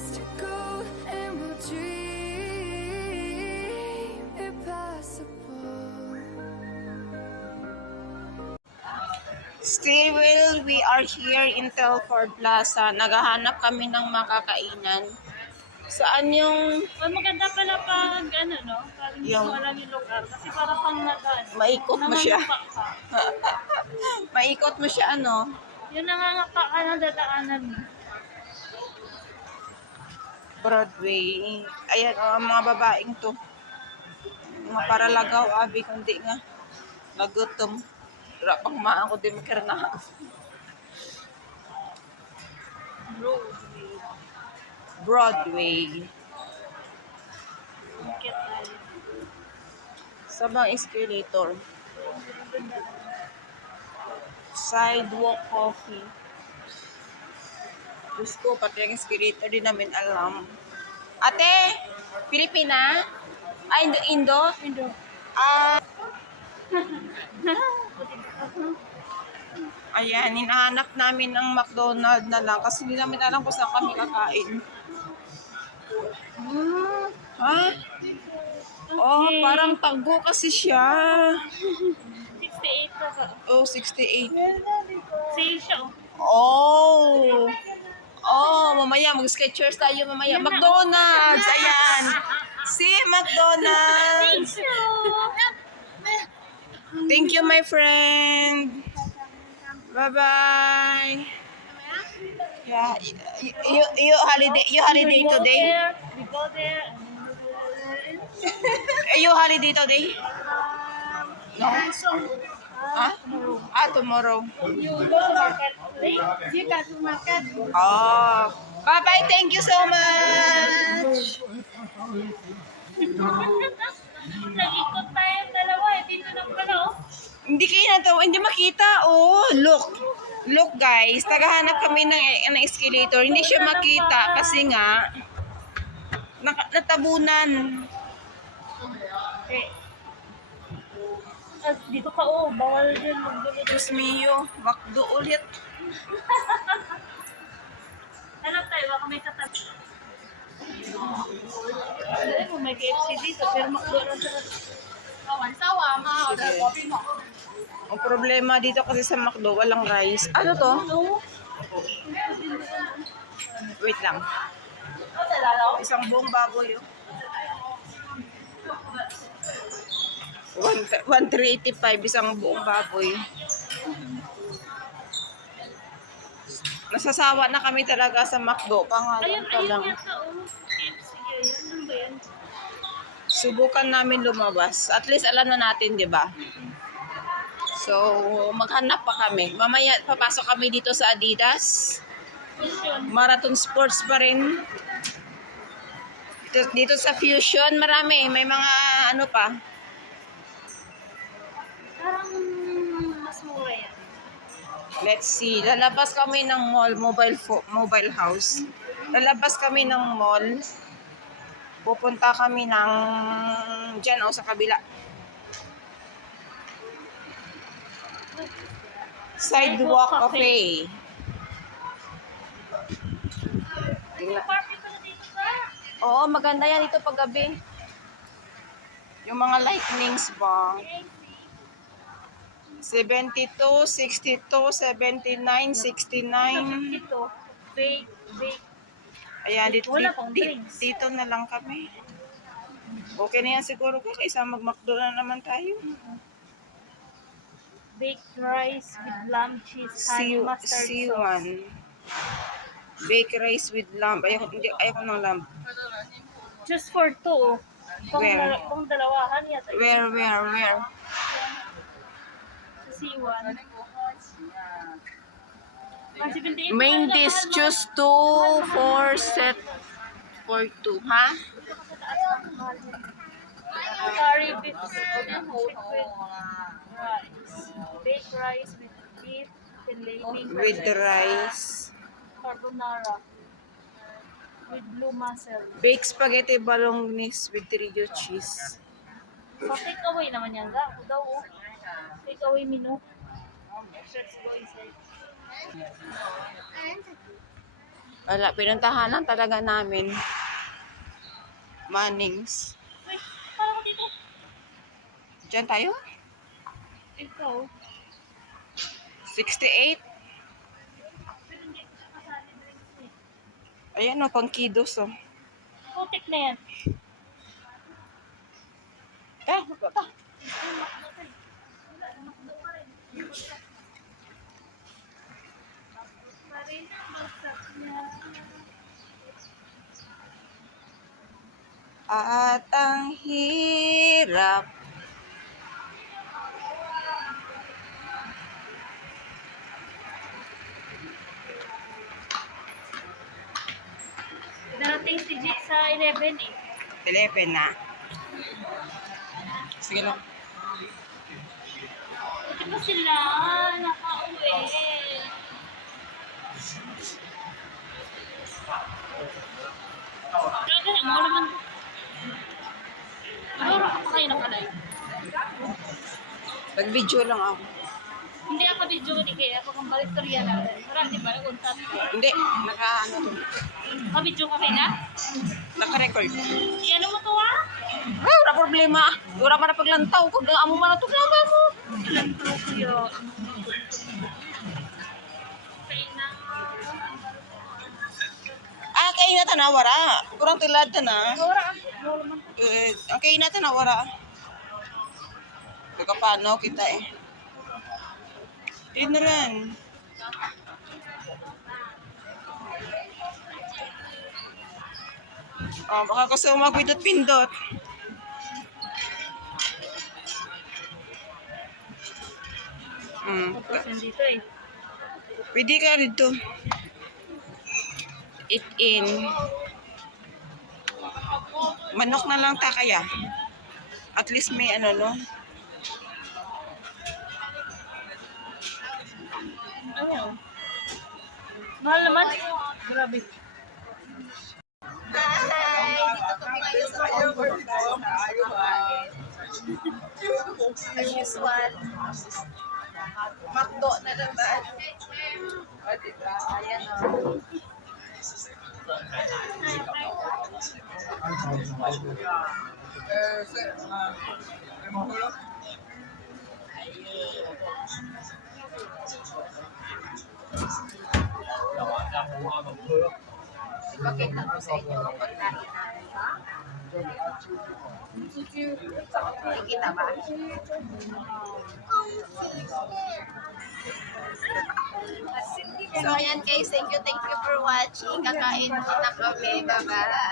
mystical, and we'll dream impossible. Still, we are here in Telford Plaza. Naghahanap kami ng makakainan. Saan yung Oh, maganda pala pag ano, no? Parang hindi Yung- mo alam yung lugar. Kasi parang pang nagaan. maikot mo siya? Nangangapa ka. Maikot mo siya, ano? Yung nangangapa ka ng dadaanan mo. Broadway. Ayan, ang mga babaeng to. Mga paralagaw, abi, kundi nga. Nagutom. Rapang maan ko din makirna. Broadway. Market tayo. Sa mga escalator. Sidewalk coffee. Diyos ko, pati ang escalator din namin alam. Ate! Pilipina? Ah, Indo? Indo. Ah, ayan, hinahanap namin ng McDonald's na lang kasi hindi namin alam kung saan kami kakain. Ha? Oh, Okay. parang tago kasi siya. 68 na ba? Oh, 68. Sale siya, oh. Oh. Oh, mamaya mag-sketchers tayo mamaya. McDonald's, ayan. Si McDonald's. Thank you! Thank you, my friend. Bye-bye. Yeah, you holiday today? We go there. You holiday today? No? Ah? Ah, tomorrow. You go to market today? You go to market. Oh. Bye-bye. Thank you so much. Nag-ikot tayo dalawa eh. Dito lang pala, oh. Hindi makita. Oh, look. Look guys, tagahanap kami ng escalator. Hindi siya makita kasi nga natabunan. Okay. Dito ka, oh. Bawal din magdulo. Diyos mio, McDo ulit. Hanap tayo, baka may katabi. Dali mo, may KFC dito, pero McDonald's sa Sige. Ang problema dito kasi sa McDo, walang rice. Ano to? Wait lang. Isang buong baboy. 1,385 isang buong baboy. Nasasawa na kami talaga sa McDo. Pangalan pa lang. yata, oh. KFC yan. Ano ba yan? Subukan namin lumabas. At least alam na natin, di ba? So, maghanap pa kami. Mamaya, papasok kami dito sa Adidas. Marathon Sports pa rin. Dito sa Fusion, marami. May mga ano pa. Parang mas mura yan. Let's see. Lalabas kami ng mall, mobile house. Lalabas kami ng mall. Pupunta kami ng dyan o sa kabila. Sidewalk Cafe. Park ito na dito ba? Oo, maganda yan dito pag gabi. Yung mga lightnings ba? 72, 62, 79, 69. Ito. Bake. Ayan, dito, Wala pang drinks. dito na lang kami. Okay na yan siguro ko. Kaysa mag-McDo na naman tayo. Baked rice with lamb cheese and mustard sauce. C1. Baked rice with lamb. Ayoko ng lamb. Just for two. Where? Pang dalawahan yata. Where? Sa C1. 178 Main na lang, dish, mahal mo. choose 2 for set for 2. Ha? Curry beef with rice. Baked rice with beef fillet. With the rice. Carbonara. With blue mussel. Baked spaghetti bolognese with Trio cheese. So, take away naman yan. Ako daw. Oh. Take away menu. Let's go inside. Wala, pinuntahan lang talaga namin. Mannings. Uy, parang ko dito. Diyan tayo? Ikaw. 68. Pero hindi ko siya kasali drinks eh. Ayan o, pang kidos o. Putik na yan. Magkata. Ay, makdo ka eh. Wala, makdo ka rin. Pa rin ang bagsak niya. At ang hirap. Darating si G sa 11 eh. 11 na. Sige lang. Buti pa sila nakauwi. Grabe na, mga naman. Siguro ako kayo nakalive. Nag-video lang ako. Hindi ako video ni kaya ako kang balistorya na. Wala, di ba? Nag-untap. Hindi, naka-ano to. Ka-video ka kayo na? Naka-record. Ano mo to ah? Ay, wala problema. Wala man na paglantaw. Kung amo man na ito, nama mo. Ilan to kuya? Kain na na, wara. Kurang tilad na. Wala. Kain na na, wara. Pagkapanaw kita eh. Yun na rin. Baka gusto mo magpindot-pindot. Tapos nandito eh. Pwede ka dito. Eat in. Manok na lang ta kaya. At least may ano, no? Ano? Mahal naman. Grabe. As usual. Makdo na naman. O, diba? Ayan o. Ipakita ko sa inyo ang pagkain namin. Nakikita ba? So, ayan guys. Thank you for watching. Kakain muna kami. Bye-bye.